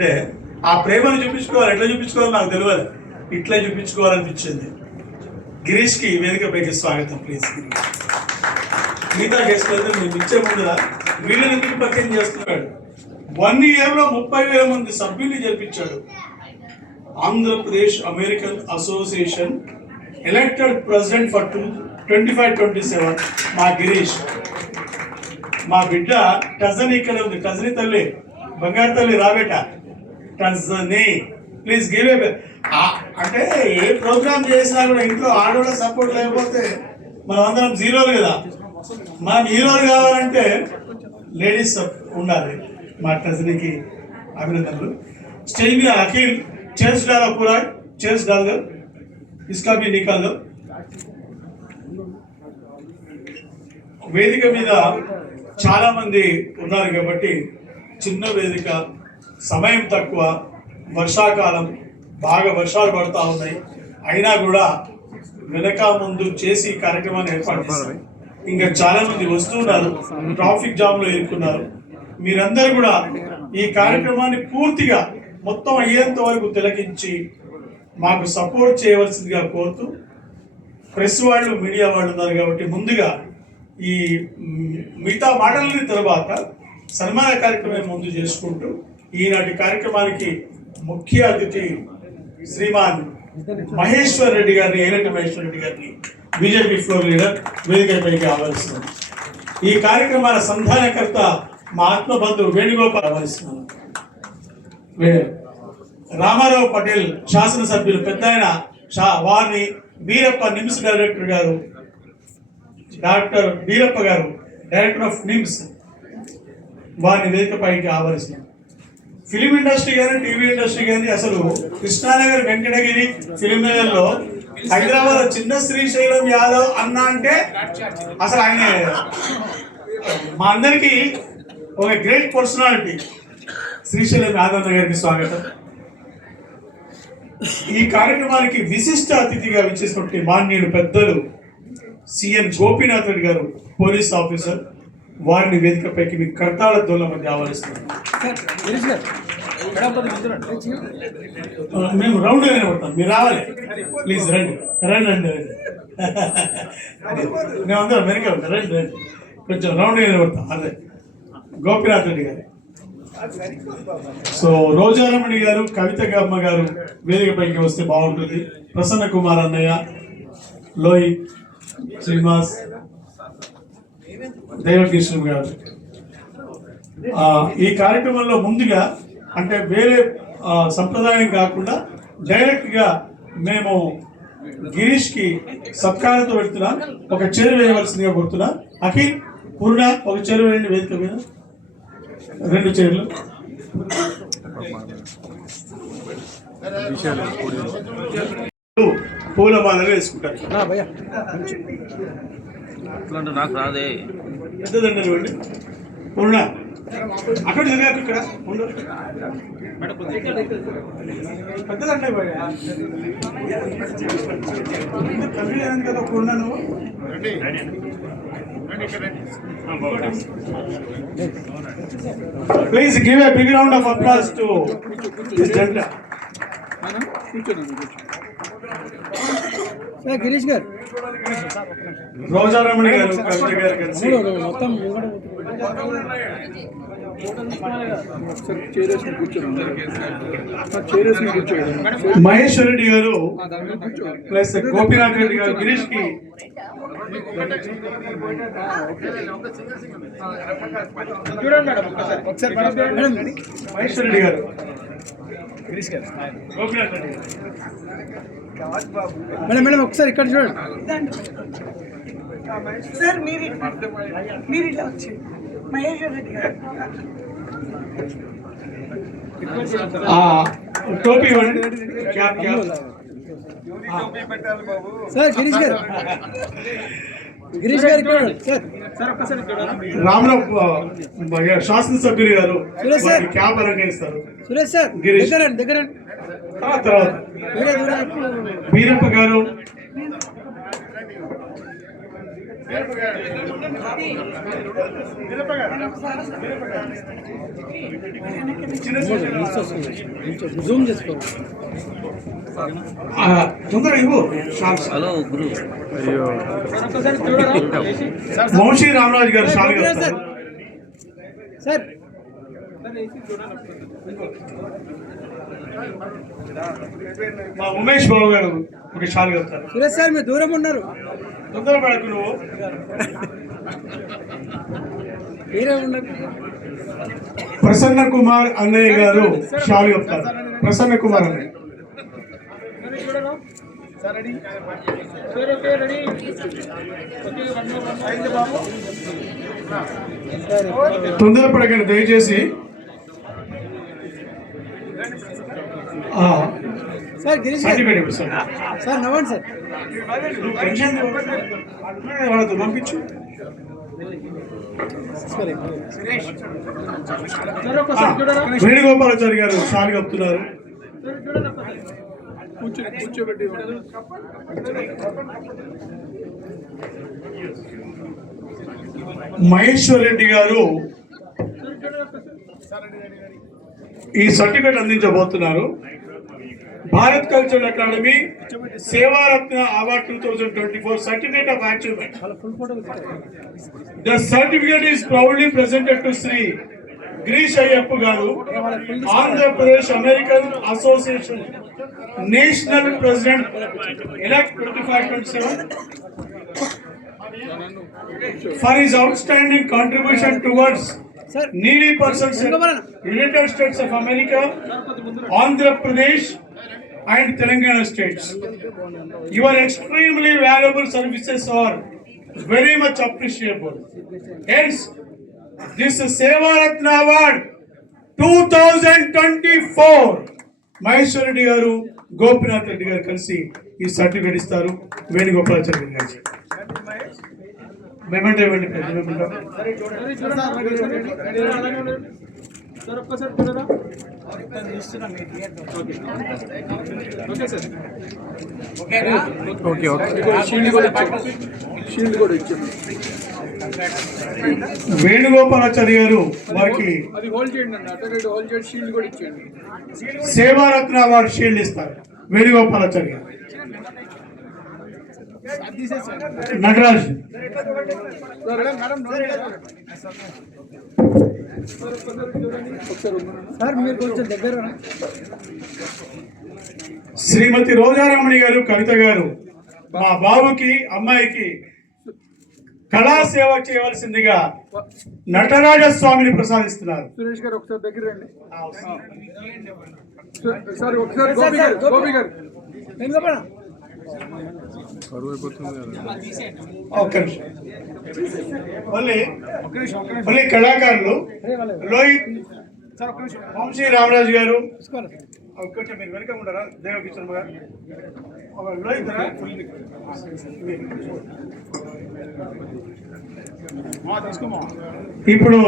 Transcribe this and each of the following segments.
అంటే ఆ ప్రేమను చూపించుకోవాలి, ఎట్లా చూపించుకోవాలి నాకు తెలియదు, ఇట్లా చూపించుకోవాలనిపించింది. గిరీష్కి వేదికపైకి స్వాగతం ప్లీజ్. మిగతా గెస్ట్ అయితే మేము ఇచ్చే ముందుగా వీళ్ళని ఎందుకు పరిచయం చేస్తున్నాడు. 1 yearలో 30,000 మంది సభ్యుల్ని చేర్పించాడు. Andhra Pradesh American association elected president for 25-27 మా గిరీష్. మా బిడ్డ టజని ఇక్కడే ఉంది. టజని తల్లి, బంగారు తల్లి రాబేట. టజని ప్లీజ్ గివ్ ఏ. అంటే ఏ ప్రోగ్రామ్ చేసినా కూడా ఇంట్లో ఆడవాళ్ళ సపోర్ట్ లేకపోతే మనం అందరం జీరోలు కదా. మనం హీరోలు కావాలంటే లేడీస్ ఉండాలి. మా టజనికి అభినందనలు. स्टेज में अखिल चेयर्स डाला पूरा चेयर्स डाल दो, इसका भी निकाल दो. వేదిక మీద చాలా మంది ఉన్నారు కాబట్టి చిన్న వేదిక, సమయం తక్కువ, వర్షాకాలం, బాగా వర్షాలు పడతా ఉన్నాయి. అయినా కూడా వెనక ముందు చేసి కార్యక్రమాన్ని ఏర్పాటు చేస్తారు. ఇంకా చాలా మంది వస్తున్నారు, ట్రాఫిక్ జామ్ లో ఇరుక్కున్నారు. మీరందరూ కూడా ఈ కార్యక్రమాన్ని పూర్తిగా మొత్తం అయ్యేంత వరకు తిలకించి మాకు సపోర్ట్ చేయవలసిందిగా కోరుతూ, ప్రెస్ వాళ్ళు, మీడియా వాళ్ళు ఉన్నారు కాబట్టి ముందుగా ఈ మిగతా మాటలని తర్వాత సన్మాన కార్యక్రమం ముందు చేసుకుంటూ ఈనాటి కార్యక్రమానికి ముఖ్య అతిథి శ్రీమాన్ మహేశ్వర్ రెడ్డి గారిని, ఏలటి మహేశ్వర్ రెడ్డి గారిని, బీజేపీ ఫ్లోర్ లీడర్ వేదికపైకి ఆహ్వానిస్తున్నాను. ఈ కార్యక్రమాల సంధానకర్త మా ఆత్మబంధువు వేణుగోపాల్ ఆహ్వానిస్తున్నాను. రామారావు పటేల్ శాసనసభ్యులు పెద్ద ఆయన వారిని, వీరప్ప నిమ్స్ డైరెక్టర్ గారు, డాక్టర్ వీరప్ప గారు డైరెక్టర్ ఆఫ్ నిమ్స్, వారిని వేదికపైకి ఆహ్వానిస్తున్నాం. ఫిలిం ఇండస్ట్రీ కానీ, టీవీ ఇండస్ట్రీ కానీ, అసలు కృష్ణానగర్, వెంకటగిరి, ఫిలిం నగర్ లో, హైదరాబాద్ చిన్న శ్రీశైలం యాదవ్ అన్న అంటే అసలు ఆయన మా అందరికీ ఒక గ్రేట్ పర్సనాలిటీ. శ్రీశైలం యాదవ్ గారికి స్వాగతం. ఈ కార్యక్రమానికి విశిష్ట అతిథిగా విచ్చేసినటువంటి మాన్యుడు పెద్దలు సిఎన్ గోపీనాథ్ రెడ్డి గారు, పోలీస్ ఆఫీసర్, వారిని వేదికపైకి మీ కర్తాళ దోల మధ్య ఆహ్వానిస్తున్నారు. మేము రౌండ్ గా నిలబడతాం, మీరు రావాలి ప్లీజ్. రండి రండి రండి రండి, మేమందరం వెనక ఉంటాం. రండి రండి, కొంచెం రౌండ్ గా నిలబడతాం. అదే గోపీనాథ్ రెడ్డి గారు. సో రోజారమణి గారు, కవిత గమ్మ గారు వేదికపైకి వస్తే బాగుంటుంది. ప్రసన్న కుమార్ అన్నయ్య, లోయి శ్రీనివాస్, దేవకృష్ణ గారు. ఈ కార్యక్రమంలో ముందుగా అంటే వేరే సంప్రదాయం కాకుండా డైరెక్ట్ గా మేము గిరీష్ కి సత్కారంతో పెడుతున్నాం. ఒక చైర్ వేయవలసిందిగా కోరుతున్నా. అఖిల్, పూర్ణ ఒక చైర్ వేయండి వేదిక మీద, 2 చైర్లు. పూలమాలలు వేసుకుంటారు. నాకు రాదే పెద్దదండి ఇవ్వండి. పూర్ణ అక్కడ ఇక్కడ పెద్దదండి కవి కదా పూర్ణ. నువ్వు please give a big round of applause to this జెండా. గిరీష్ గారు, రోజారమణి గారు, కవిత గారు కలిసి మహేశ్వర్ రెడ్డి గారు ప్లస్ గోపీనాథ్ రెడ్డి గారు గిరీష్ కి మహేశ్వర్ రెడ్డి గారు, గోపీనాథ్ రెడ్డి గారు. మేడం మేడం ఒకసారి ఇక్కడ చూడండి సార్. మీరు ఇట్లా వచ్చి మహేశ్వర్ రెడ్డి గారు టోపీ సార్. గిరీష్ గారు, గిరీష్ గారు సార్. రామరావు శాసనసభ్యులు గారు క్యాబ్ అలంకరిస్తారు. సురేష్ సార్ దగ్గర తర్వాత వీరప్ప గారు, జూమ్ చేసుకో. తొందరగా ఇవ్వు. హలో గురు. వంశీ రామరాజు గారు షాల్ కడతారు. సార్ మా ఉమేష్ బాబు గారు ఒక షాల్ కడతారు. సురేష్ సార్ మీరు దూరం ఉన్నారు. తొందరపడకు నువ్వు. మీరే ఉన్నారు. ప్రసన్న కుమార్ అన్నయ్య గారు షాల్ కడతారు. ప్రసన్న కుమార్ అన్నయ్య. తొందరపడకండి దయచేసి. సార్ గిరీష్ గారు. సర్టిఫికేట్ ఇవ్వండి సార్. సార్ నవ్వండి సార్. నువ్వు పెన్షన్ వాళ్ళతో పంపించు. వేణుగోపాలాచారి గారు షాల్ కప్పుతున్నారు. కూర్చోబెట్టి మహేశ్వర్ రెడ్డి గారు ఈ సర్టిఫికేట్ అందించబోతున్నారు. Bharat cultural academy Sevaratna award 2024 certificate of achievement. The certificate is proudly presented to Sri Girish Ayyappa garu, Andhra Pradesh American Association National President elect 25-27 for his outstanding contribution towards needy persons in United States of America, Andhra Pradesh and Telangana states. Your extremely valuable services are very much appreciable. Hence, this Seva Ratna Award 2024 Maheshwar Reddy గారు, గోపినాథ్ రెడ్డి గారు కలిసి ఈ certificate ఇస్తారు. వేణుగోపాలాచారి గారు మేమంటే ఇవ్వండి. వేణుగోపాలాచారి గారు వారికి సేవారత్న అవార్డు షీల్డ్ ఇస్తారు. వేణుగోపాలాచారి గారు. నటరాజ్ సార్ మీరు కొంచెం దగ్గర. శ్రీమతి రోజారామణి గారు, కవిత గారు మా బాబుకి అమ్మాయికి కళా సేవ చేయవలసిందిగా నటరాజస్వామిని ప్రసాదిస్తున్నారు. సురేష్ గారు ఒకసారి దగ్గర రండి. సార్ ఒకసారి గోపి గారు. మళ్ళీ కళాకారులు లోహిత్, వంశీ రామరాజు గారు. కొంచెం మీరు వెనక ఉంటారా? దేవకిషన్ గారు, లోహిత్ ఇప్పుడు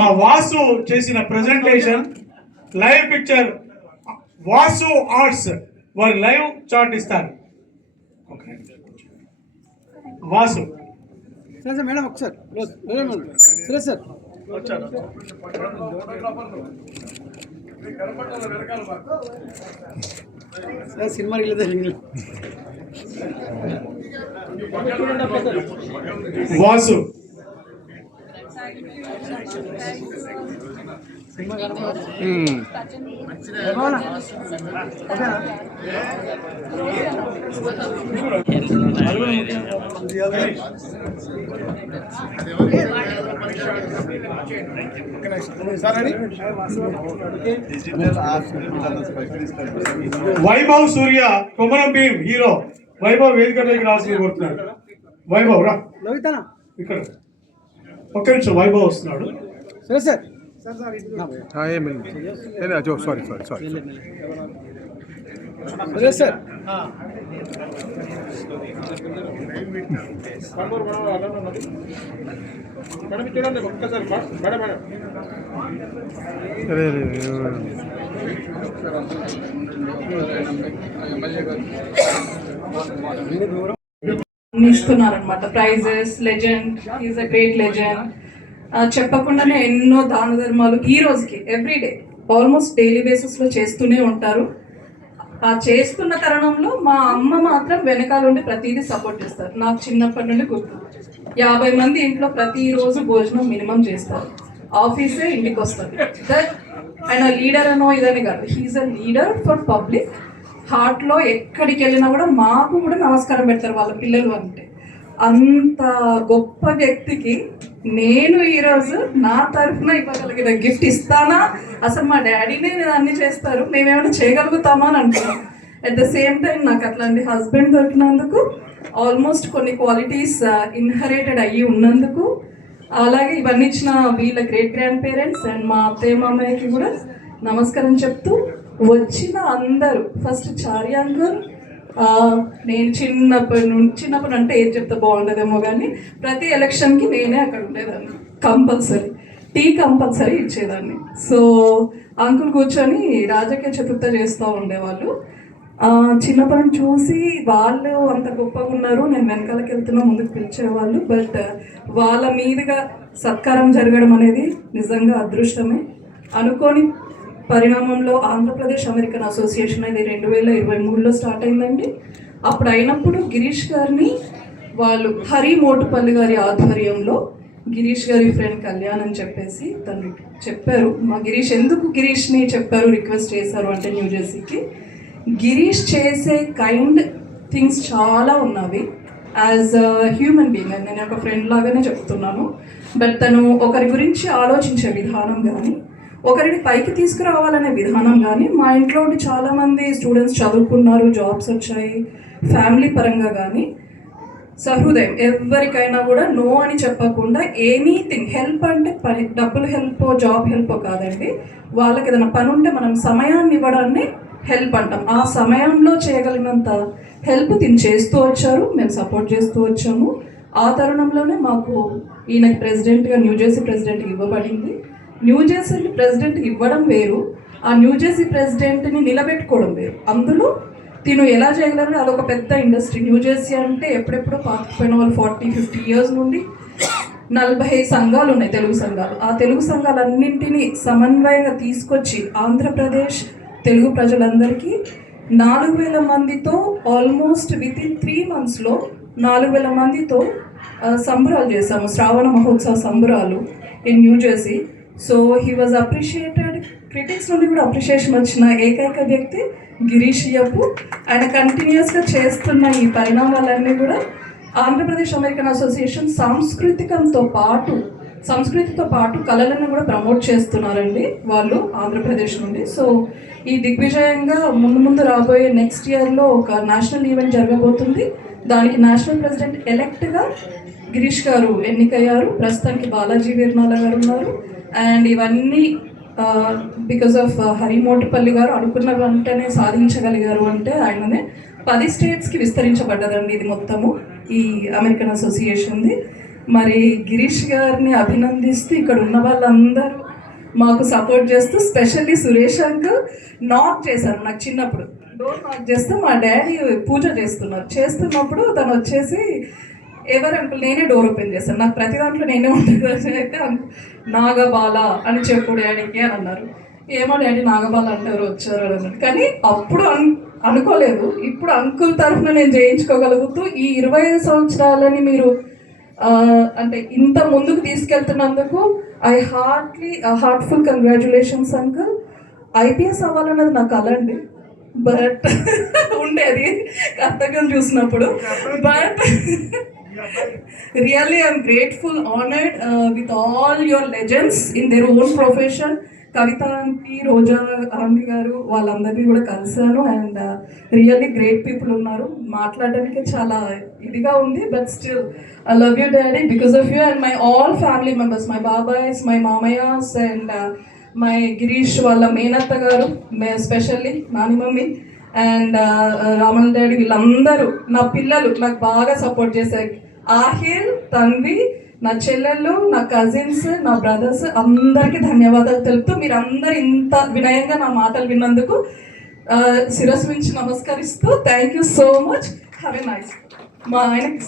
మా వాసు చేసిన presentation live picture Vasu arts వారి లైవ్ చార్ట్ ఇస్తారు. వాసు సార్ మేడం ఒకసారి సురేష్ సార్ సినిమా వాసు వైభవ్ సూర్య కొమరం భీమ్ హీరో వైభవ్ వేదికలోకి రాసి కోరుతున్నాడు. వైభవ్ రా ఇక్కడ ఒక్క నిమిషం. వైభవ్ వస్తున్నాడు. సరే సార్ సరే సార్ మేడం ఇస్తున్నారనమాట prizes. Legend, is a great legend. చెప్పకుండానే ఎన్నో దాన ధర్మాలు ఈ రోజుకి ఎవ్రీడే ఆల్మోస్ట్ డైలీ బేసిస్లో చేస్తూనే ఉంటారు. ఆ చేస్తున్న తరుణంలో మా అమ్మ మాత్రం వెనకాల ఉండి ప్రతిదీ సపోర్ట్ చేస్తారు. నాకు చిన్నప్పటి నుండి గుర్తు 50 మంది ఇంట్లో ప్రతిరోజు భోజనం మినిమం చేస్తారు. ఆఫీసే ఇంటికి వస్తుంది. దట్ ఆయన లీడర్ అనో ఇదని కాదు, he is a leader for public. హార్ట్లో ఎక్కడికి వెళ్ళినా కూడా మాకు కూడా నమస్కారం పెడతారు వాళ్ళ పిల్లలు అంటే. అంత గొప్ప వ్యక్తికి నేను ఈరోజు నా తరఫున ఇవ్వగలిగిన గిఫ్ట్ ఇస్తానా? అసలు మా డాడీనే అన్ని చేస్తారు, మేమేమైనా చేయగలుగుతామా అని అంటున్నాను. అట్ ద సేమ్ టైం నాకు అట్లాంటి హస్బెండ్ దొరికినందుకు, ఆల్మోస్ట్ కొన్ని క్వాలిటీస్ ఇన్హెరిటెడ్ అయ్యి ఉన్నందుకు, అలాగే ఇవన్నీ ఇచ్చిన వీళ్ళ గ్రేట్ గ్రాండ్ పేరెంట్స్ అండ్ మా అత్తయ్య మామయ్యకి కూడా నమస్కారం చెప్తూ, వచ్చిన అందరూ ఫస్ట్ చారి అంకుల్, నేను చిన్నప్పుడు అంటే ఏది చెప్తే బాగుండదేమో కానీ ప్రతి ఎలక్షన్కి నేనే అక్కడ ఉండేదాన్ని. కంపల్సరీ టీ కంపల్సరీ ఇచ్చేదాన్ని. సో అంకుల్ కూర్చొని రాజకీయ చతుర్థ చేస్తూ ఉండేవాళ్ళు. చిన్నప్పటి చూసి వాళ్ళు అంత గొప్పగా ఉన్నారు, నేను వెనకాలకి వెళ్తున్నా ముందుకు పిలిచేవాళ్ళు. బట్ వాళ్ళ మీదుగా సత్కారం జరగడం అనేది నిజంగా అదృష్టమే. అనుకోని పరిణామంలో ఆంధ్రప్రదేశ్ అమెరికన్ అసోసియేషన్ అనేది 2023లో స్టార్ట్ అయిందండి. అప్పుడు అయినప్పుడు గిరీష్ గారిని వాళ్ళు హరి మోటుపల్లి గారి ఆధ్వర్యంలో, గిరీష్ గారి ఫ్రెండ్ కళ్యాణ్ అని చెప్పేసి తను చెప్పారు. మా గిరీష్ ఎందుకు గిరీష్ని చెప్పారు, రిక్వెస్ట్ చేశారు అంటే న్యూజెర్సీకి గిరీష్ చేసే కైండ్ థింగ్స్ చాలా ఉన్నవి. యాజ్ అ హ్యూమన్ బీయింగ్ నేను ఒక ఫ్రెండ్ లాగానే చెప్తున్నాను. బట్ తను ఒకరి గురించి ఆలోచించే విధానం కానీ, ఒకరిని పైకి తీసుకురావాలనే విధానం కానీ, మా ఇంట్లో ఉండి చాలామంది స్టూడెంట్స్ చదువుకున్నారు, జాబ్స్ వచ్చాయి, ఫ్యామిలీ పరంగా కానీ సహృదయం. ఎవరికైనా కూడా నో అని చెప్పకుండా ఎనీథింగ్ హెల్ప్ అంటే డబ్బులు హెల్ప్, జాబ్ హెల్ప్ కాదండి. వాళ్ళకి ఏదైనా పని ఉంటే మనం సమయాన్ని ఇవ్వడాన్ని హెల్ప్ అంటాం. ఆ సమయంలో చేయగలిగినంత హెల్ప్ తిని చేస్తూ వచ్చారు, మేము సపోర్ట్ చేస్తూ వచ్చాము. ఆ తరుణంలోనే మాకు ఈయనకి ప్రెసిడెంట్గా న్యూజెర్సీ ప్రెసిడెంట్కి ఇవ్వబడింది. న్యూజెర్సీ ప్రెసిడెంట్కి ఇవ్వడం వేరు, ఆ న్యూజెర్సీ ప్రెసిడెంట్ని నిలబెట్టుకోవడం వేరు. అందులో తిను ఎలా చేయగలరు, అదొక పెద్ద ఇండస్ట్రీ. న్యూజెర్సీ అంటే ఎప్పుడెప్పుడు పాతిపోయిన వాళ్ళు 40-50 ఇయర్స్ నుండి 40 సంఘాలు ఉన్నాయి, తెలుగు సంఘాలు. ఆ తెలుగు సంఘాలన్నింటినీ సమన్వయంగా తీసుకొచ్చి ఆంధ్రప్రదేశ్ తెలుగు ప్రజలందరికీ 4000 మందితో ఆల్మోస్ట్ వితిన్ 3 monthsలో 4000 మందితో సంబరాలు చేశాము, శ్రావణ మహోత్సవ సంబరాలు in New Jersey. So he was appreciated. Critics నుండి కూడా అప్రిషియేషన్ వచ్చిన ఏకైక వ్యక్తి గిరీష్ యప్పు. ఆయన కంటిన్యూస్గా చేస్తున్న ఈ పరిణామాలన్నీ కూడా ఆంధ్రప్రదేశ్ అమెరికన్ అసోసియేషన్ సంస్కృతితో పాటు కళలను కూడా ప్రమోట్ చేస్తున్నారండి వాళ్ళు ఆంధ్రప్రదేశ్ నుండి. సో ఈ దిగ్విజయంగా ముందు రాబోయే నెక్స్ట్ ఇయర్లో ఒక నేషనల్ ఈవెంట్ జరగబోతుంది. దానికి నేషనల్ ప్రెసిడెంట్ ఎలెక్ట్గా గిరీష్ గారు ఎన్నికయ్యారు. ప్రస్తుతానికి బాలాజీ వీర్నాల గారు ఉన్నారు. అండ్ ఇవన్నీ బికాస్ ఆఫ్ హరి మోటుపల్లి గారు అనుకున్న వెంటనే సాధించగలిగారు. అంటే ఆయననే 10 స్టేట్స్కి విస్తరించబడ్డదండి ఇది మొత్తము ఈ అమెరికన్ అసోసియేషన్ది. మరి గిరీష్ గారిని అభినందిస్తూ ఇక్కడ ఉన్న వాళ్ళందరూ మాకు సపోర్ట్ చేస్తూ, స్పెషల్లీ సురేష్ అంకుల్ నాక్ చేశారు. నాకు చిన్నప్పుడు డోర్ నాక్ చేస్తే మా డాడీ పూజ చేస్తున్నప్పుడు తను వచ్చేసి, ఎవరు అంకుల్, నేనే డోర్ ఓపెన్ చేస్తాను, నాకు ప్రతి దాంట్లో నేనే ఉంటాను అయితే నాగబాల అని చెప్పు డాడీకి అని అన్నారు. ఏమో డాడీ నాగబాల అంటే ఎవరు వచ్చారు అని అన్నారు. కానీ అప్పుడు అనుకోలేదు. ఇప్పుడు అంకుల్ తరఫున నేను చేయించుకోగలుగుతూ ఈ 25 సంవత్సరాలని మీరు అంటే ఇంత ముందుకు తీసుకెళ్తున్నందుకు హార్ట్ఫుల్ కంగ్రాచులేషన్స్ అంకుల్. IPS అవ్వాలన్నది నా కల అండి, బట్ ఉండేది కర్తవ్యం చూసినప్పుడు. But really I'm grateful, honoured with all your legends in their own profession. Kavitha aunty, Roja aunty గారు వాళ్ళందరినీ కూడా కలిశాను. అండ్ రియల్లీ గ్రేట్ పీపుల్ ఉన్నారు. మాట్లాడడానికి చాలా ఇదిగా ఉంది, but still I love you daddy because of you and my all family members, my బాబాయ్స్, మై మామయ్యాస్ అండ్ మై గిరీష్ వాళ్ళ మేనత్త గారు, specially Nani mummy and Raman daddy, వీళ్ళందరూ నా పిల్లలు నాకు బాగా సపోర్ట్ చేశారు. ఆహిల్, తన్వి, నా చెల్లెళ్ళు, నా కజిన్స్, నా బ్రదర్స్ అందరికీ ధన్యవాదాలు తెలుపుతూ, మీరందరూ ఇంత వినయంగా నా మాటలు విన్నందుకు శిరస్సు నుంచి నమస్కరిస్తూ, thank you so much. Have a nice. మా ఆయనకి